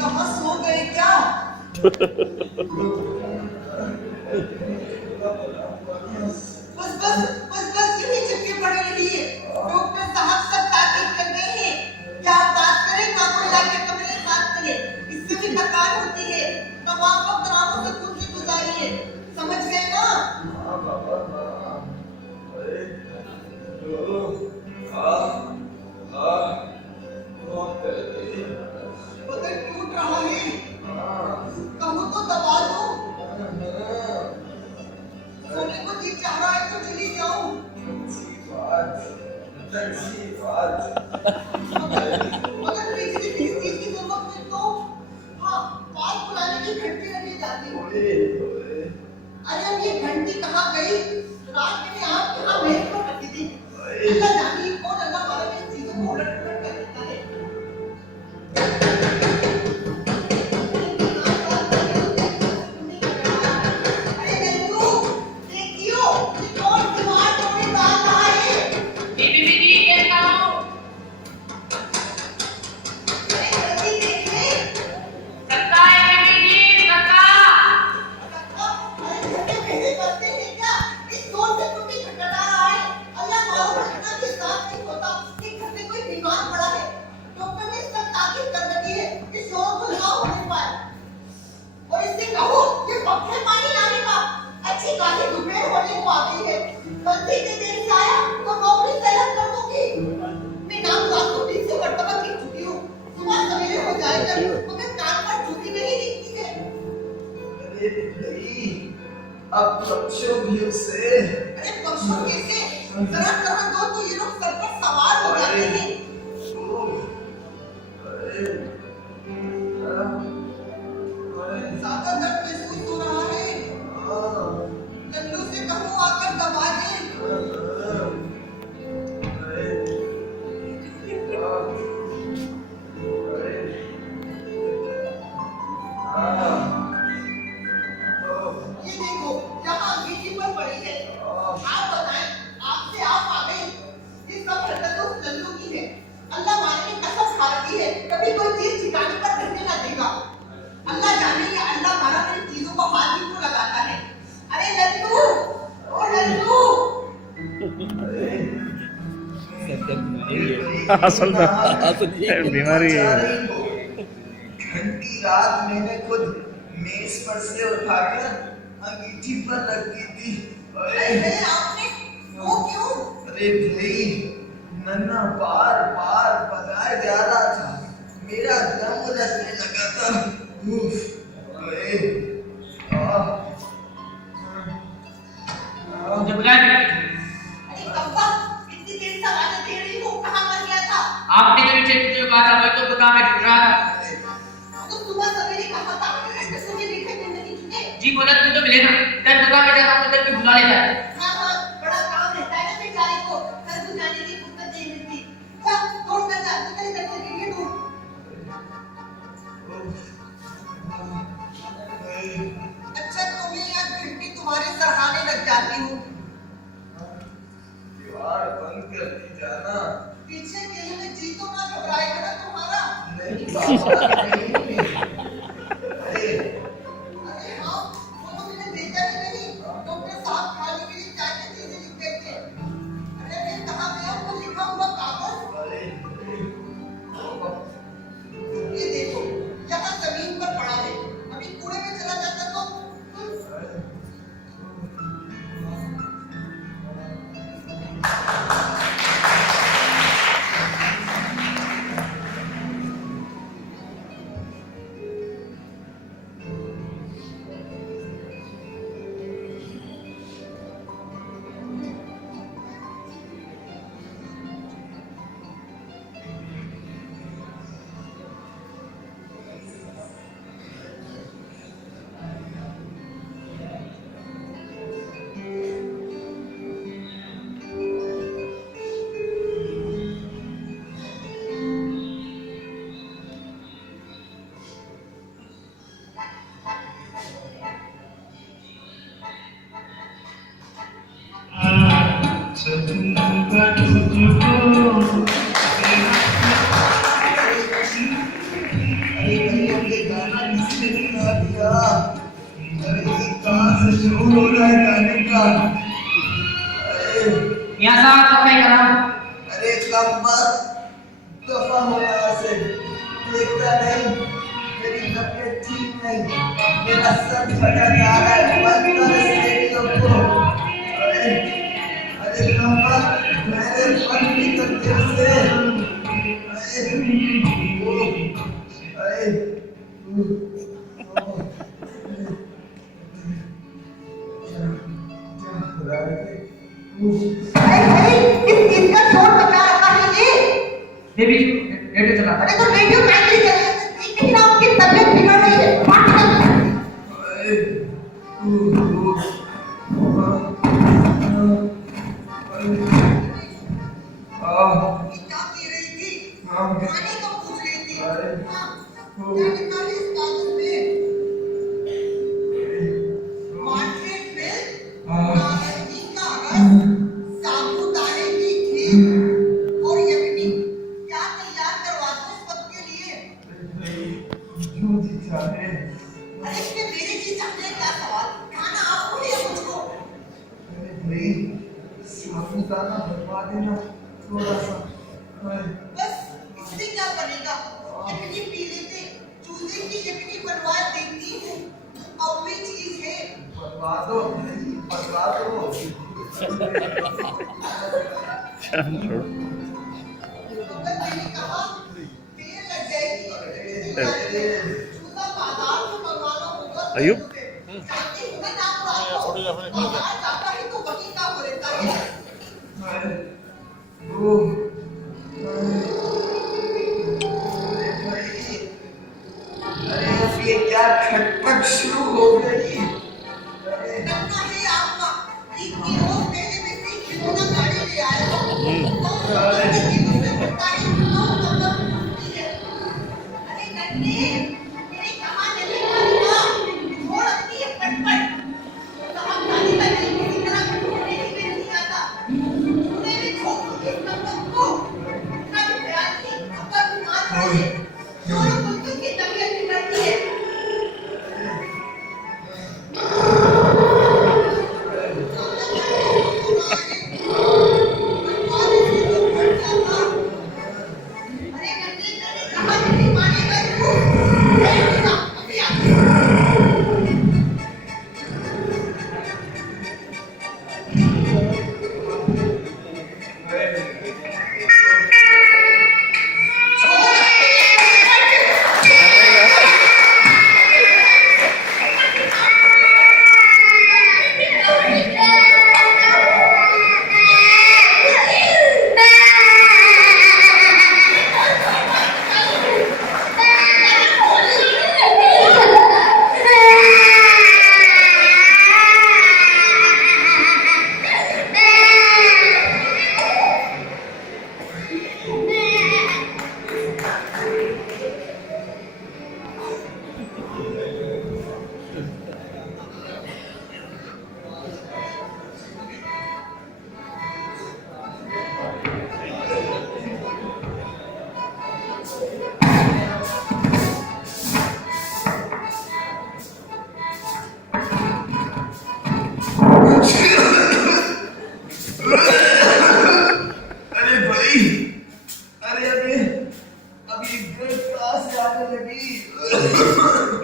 कहाँ सो गए क्या? बस बस बस बस यही चिपके पड़े रहिए। डॉक्टर साहब सब ताकीद कर गए हैं। क्या आप बात करें ना कोई लाके कमरे में बात करे। इससे भी थकान होती है। तमाम वक्त आराम से खुद से गुजारिए। समझ गए ना? बदन टूट रहा है। कहूँ तो दबा दो। सोने को जी चाह रहा है तो चली जाऊं। अगर किसी चीज की जरूरत है तो हाँ, पाल बुलाने की घंटी लगी जाती है। अरे अब ये घंटी कहाँ गई? रात में आप यहाँ मेज पर रखी थी। अल्लाह जाने कौन अल्लाह वाला इन चीजों को उलट पलट कर देता है। अरे नन्नू, देखियो, ये कौन दीवार तोड़ने जा रहा है? बीबी जी कहता हूँ। अरे जल्दी देखिए। सकता है बीबी जी, सकता। अरे घंटे कैसे करते हैं क्या? इस जोर से कुछ भी खटखटा रहा है। अल्लाह मालूम इतना भी साथ नहीं होता कि घर में कोई बीमार पड़ा है। डॉक्टर ने सब ताकीद कर रखी है कि शोर को ना होने पाए। और इससे कहो कि पक्के पानी लाने का अच्छी खासी दोपहर होने को आ गई है। गलती से देरी से आया तो नौकरी से अलग कर दूंगी। मैं नाम रात को 20 से मरतबा गिन चुकी हूँ। सुबह सवेरे हो जाएगा मगर कान पर चुकी नहीं दिखती है। अरे भाई, अब बख्शो भी उसे। अरे बख्शो कैसे? जरा कर दो तो ये लोग सर पर सवार हो जाते हैं। ज्यादा दर्द महसूस हो रहा है। नन्नू से कहूँ आकर दबा दे। ये देखो यहाँ अंगीठी पर पड़ी है। आप बताएं, आपसे आप आ गए। ये सब हरकत उस नन्नू की है। अल्लाह माने की कसम खा रखी है कभी कोई चीज ठिकाने पर रहने ना देगा। अल्लाह जाने ये अल्लाह मारा मेरी चीजों को हाथ भी क्यों लगाता है। अरे नन्नू, ओ नन्नू। बीमारी है। घंटी रात मैंने खुद मेज पर से उठाकर अंगीठी पर रख दी थी। अरे आपने वो क्यों? अरे भाई, नन्ना बार बार बजाए जा रहा था। मेरा दम उलझने लगा था। उफ, अरे, मुझे बुलाया अरे कब्बा, इतनी देर से आवाज़ें दे रही हो, कहाँ मर गया था? आपने कभी चेक जो कहा था मैं तो दुकान में ढूंढ रहा था। तो सुबह सवेरे कहा था कि सुबह देखे जिंदगी छूटे। जी बोला तू तो मिले ना। कल दुकान में जाता हूँ तो भी बुला लेता है। हाँ हाँ, बड़ा काम रहता है ना बेचारे को। घर गुजारने की फुर्सत नहीं मिलती। जा, तोड़ कर जा, निकल इधर से गिरिए तू। अच्छा तुम्हें या घंटी तुम्हारे सराहने लग जाती हूँ। दीवार बंद कर दी जाना। पीछे गेले में जी तो ना घबराएगा ना तुम्हारा। नहीं बाबा, नहीं। अरे हाँ, वो तो मैंने देखा ही नहीं। डॉक्टर साहब खाने के लिए क्या क्या चीजें लिख गए थे। अरे मैं कहाँ गया वो लिखा हुआ कागज। ये देखो, यहाँ जमीन पर पड़ा है। अभी कूड़े में चला जाता तो यहाँ साफ सफाई करो। अरे कम बस दफा हो यहाँ से। देखता नहीं मेरी तबीयत ठीक नहीं, मेरा सर फटा जा रहा है, बंद कर इस रेडियो को। अरे कम बस मेरे मन की तकलीफ से। अरे इसका शोर मचा रखा है ये। बेबी रेडियो चला। अरे तो रेडियो कैसे चला? लेकिन आपकी तबीयत बिगड़ रही है। क्या पी रही थी? पानी तो पूछ रही थी। क्या लिखा है इस कागज में? मार्केट में नारंगी का रस, साबूदाने की खीर और यखनी क्या तैयार करवा दो इस वक्त के लिए? अरे इसमें मेरे जी चाहने क्या सवाल? खाना आपको ही है मुझको। साबूदाना बनवा देना थोड़ा सा। बस इससे क्या बनेगा? यखनी पी लेते, चूजे की यखनी बनवा देती है, अवली चीज है। बनवा दो। अगर मैंने कहा देर लग जाएगी, चूजा बाजार से मंगवा लो होगा। अयूब? जानती हूँ ना नाम आपको। बाजार जाता है तो वही काम रहता है। अरे अब ये क्या खटपट शुरू हो गई। डरना है आपका। एक रोज मेले में से खिलौना गाड़ी ले आए हो। तो उसमें लगता है तो मतलब होती है। अरे नन्ही, मेरी कहाँ चली ना? छोड़ अपनी ये खटपट। कहाँ गाड़ी में किसी तरह खटपट नहीं आता। तूने भी छोड़ दी इस मतलब को। इतना भी ख्याल नहीं, अपना बीमार रहे। छोड़ो कुत्ते की तबीयत बिगड़ती है। अरे नन्ही मैंने कहा नहीं मानेगा तू। देखना अभी आगे।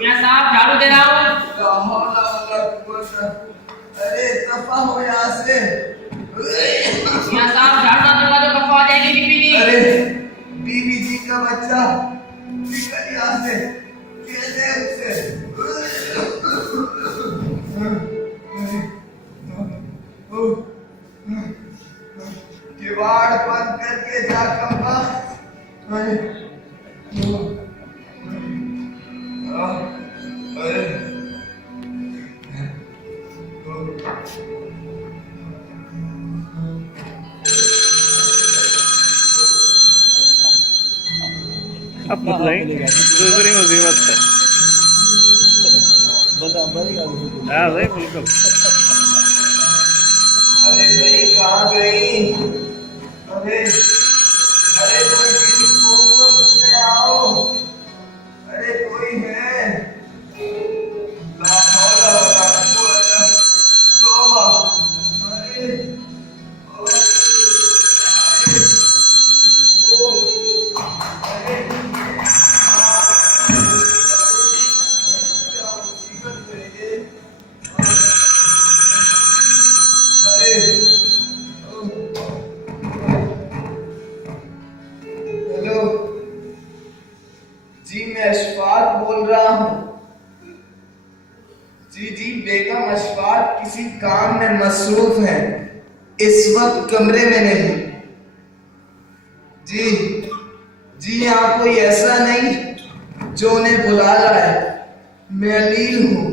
यहाँ साफ झाड़ू दे रहा हूँ। अरे दफा हो यहाँ से। यहाँ साफ झाड़ू ना दूंगा तो कफ आ जाएगी बीबी की। अरे बीबी जी का बच्चा निकल यहाँ से, खेले उससे। किवाड़ बंद करके जा कम्बा। अब बताइए दूसरी मुसीबत है। हाँ भाई बिल्कुल। अरे भाई कहाँ गई? अरे अरे कोई मेरी फोन को सुनने आओ। अरे कोई है? ला हौला वला कुव्वता तौबा। अरे काम में मसरूफ हैं, इस वक्त कमरे में नहीं। जी यहाँ कोई ऐसा नहीं जो उन्हें बुला लाए। मैं अलील हूँ,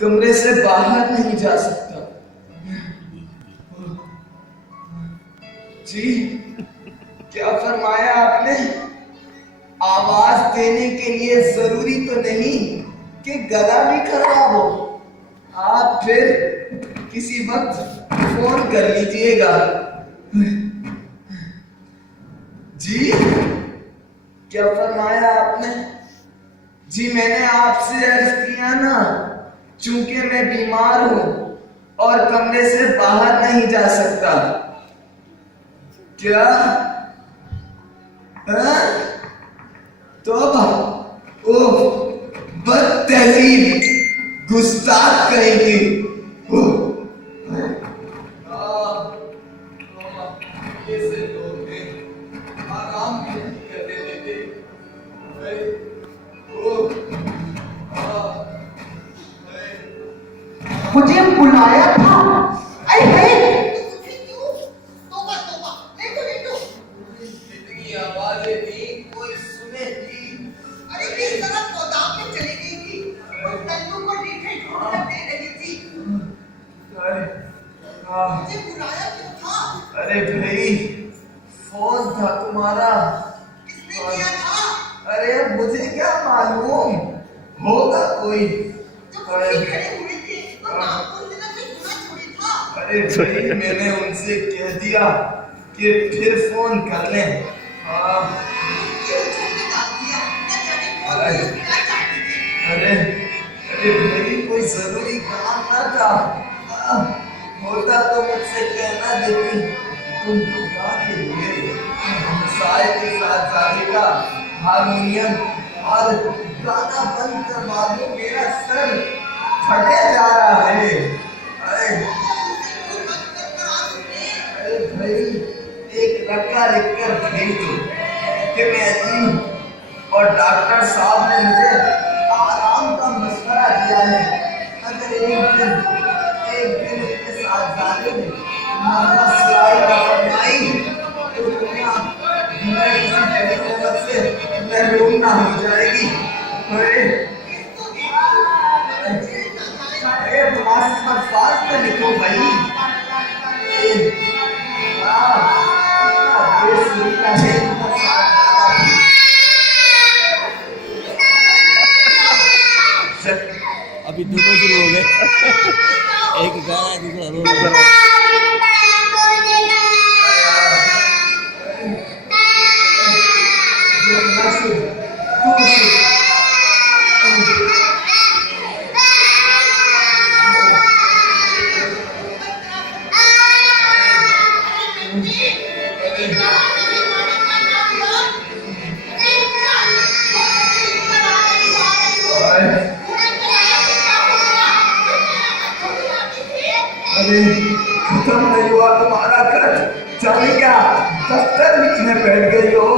कमरे से बाहर नहीं जा सकता। जी क्या फरमाया आपने? आवाज देने के लिए जरूरी तो नहीं कि गला भी खराब हो। आप फिर किसी वक्त फोन कर लीजिएगा। जी क्या फरमाया आपने? जी मैंने आपसे अर्ज किया ना, चूंकि मैं बीमार हूं और कमरे से बाहर नहीं जा सकता। क्या? तौबा, ओह बदतहजीब, गुस्ताख कहेंगे। कैसे लोग हैं, आराम भी नहीं करने देते। मुझे बुलाया था। तौबा तौबा, लेटो। कितनी आवाजें दी, कोई सुने थी? अरे किस तरह गोदाम में चली गई थी और तन्नू को नीचे ढूंढने दे रही थी। मुझे बुलाया क्यों था? अरे भाई फोन था तुम्हारा। किसने किया था? अरे अब मुझे क्या मालूम, होगा कोई। जब खुद खड़े हुए थे तो नाखून से ना कोई गुनाह छोड़ी था। अरे भाई मैंने उनसे कह दिया कि फिर फोन कर लें। क्यों छोड़ने डाल दिया? न जाने कौन अरे। क्यों क्या चाहती थी। अरे भाई कोई जरूरी काम ना था। होता तो मुझसे कहना देती, तुम दुआ के लिए साइड के साथ जाने का हारमोनियम और गाना बंद करवा दो, मेरा सर फटे जा रहा है। अरे भाई एक लड़का लिखकर भेज दो कि मैं अजीम और डॉक्टर साहब ने मुझे आराम का मशवरा दिया है। अगर एक दिन इनके साथ जाने में मामा सिलाई का फरमाई तो दुनिया मैं किसी तरीके से महरूम ना हो जाएगी। अरे तुम्हारे अल्फाज पे लिखो भाई। अभी दोनों शुरू हो गए। एक गाना दूसरा रो रहा है। खत्म नहीं हुआ तुम्हारा खर्च, चल क्या दफ्तर लिखने बैठ गई हो।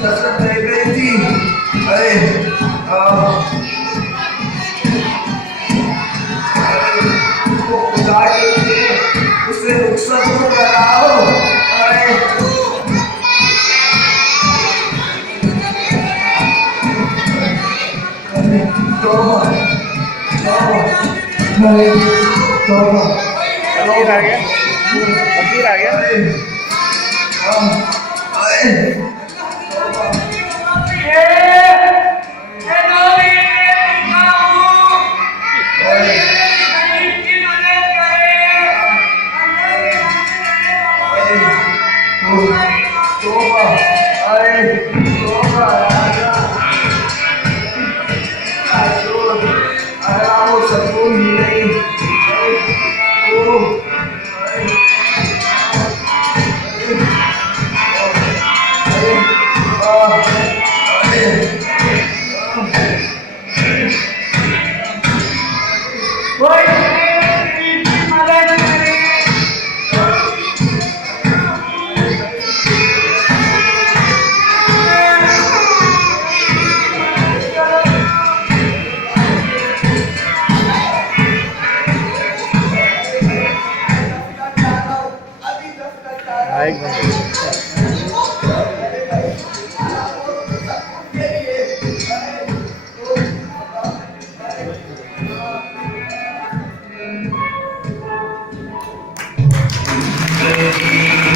कसरत रह गई थी। उसे रुखसत तो कराओ। फकीर आ गया, फकीर आ गया। सकून ही नहीं। कोई करेगी